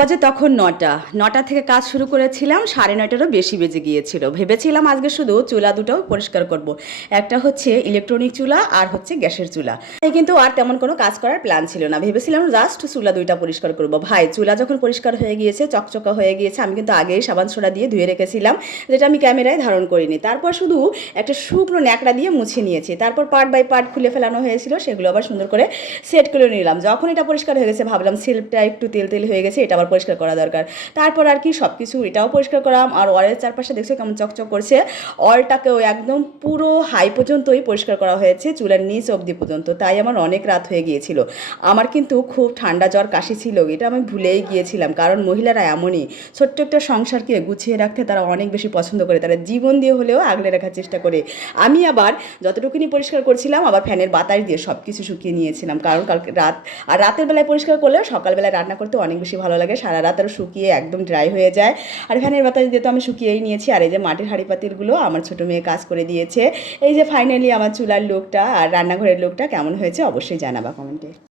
বাজে তখন ৯টা থেকে কাজ শুরু করেছিলাম, ৯:৩০টারও বেশি বেজে গিয়েছিল। ভেবেছিলাম আজকে শুধু চুলা দুটোও পরিষ্কার করব। একটা হচ্ছে ইলেকট্রনিক চুলা আর হচ্ছে গ্যাসের চুলা। কিন্তু আর তেমন কোনো কাজ করার প্ল্যান ছিল না, ভেবেছিলাম জাস্ট চুলা দুইটা পরিষ্কার করব। ভাই, চুলা যখন পরিষ্কার হয়ে গিয়েছে, চকচকা হয়ে গিয়েছে, আমি কিন্তু আগেই সাবান সোডা দিয়ে ধুয়ে রেখেছিলাম, যেটা আমি ক্যামেরায় ধারণ করিনি। তারপর শুধু একটা শুকনো ন্যাকড়া দিয়ে মুছে নিয়েছি। তারপর পার্ট বাই পার্ট খুলে ফেলানো হয়েছিল, সেগুলো আবার সুন্দর করে সেট করে নিলাম। যখন এটা পরিষ্কার হয়ে গেছে ভাবলাম সেলফটা একটু তেল তেল হয়ে গেছে, এটা আবার পরিষ্কার করা দরকার। তারপর আর কি সব কিছু এটাও পরিষ্কার করলাম। আর ওয়ালের চারপাশে দেখছো কেমন চকচক করছে, অলটাকেও একদম পুরো হাই পর্যন্তই পরিষ্কার করা হয়েছে, চুলার নিচ অবধি পর্যন্ত। তাই আমার অনেক রাত হয়ে গিয়েছিল। আমার কিন্তু খুব ঠান্ডা জ্বর কাশি ছিল, এটা আমি ভুলেই গিয়েছিলাম। কারণ মহিলারা এমনই, ছোট্ট একটা সংসারকে গুছিয়ে রাখতে তারা অনেক বেশি পছন্দ করে, তারা জীবন দিয়ে হলেও আগলে রাখার চেষ্টা করে। আমি আবার যতটুকুনি পরিষ্কার করছিলাম আবার ফ্যানের বাতাস দিয়ে সব কিছু শুকিয়ে নিয়েছিলাম, কারণ কালকে রাত আর রাতের বেলায় পরিষ্কার করলেও সকালবেলায় রান্না করতে অনেক বেশি ভালো লাগে, সারা রাত আরও শুকিয়ে একদম ড্রাই হয়ে যায়। আর ফ্যানের বাতাস দিয়ে তো আমি শুকিয়েই নিয়েছি। আর এই যে মাটির হাঁড়ি পাতিলগুলো আমার ছোটো মেয়ে কাজ করে দিয়েছে। এই যে ফাইনালি আমার চুলার লুকটা আর রান্নাঘরের লুকটা কেমন হয়েছে অবশ্যই জানাবা কমেন্টে।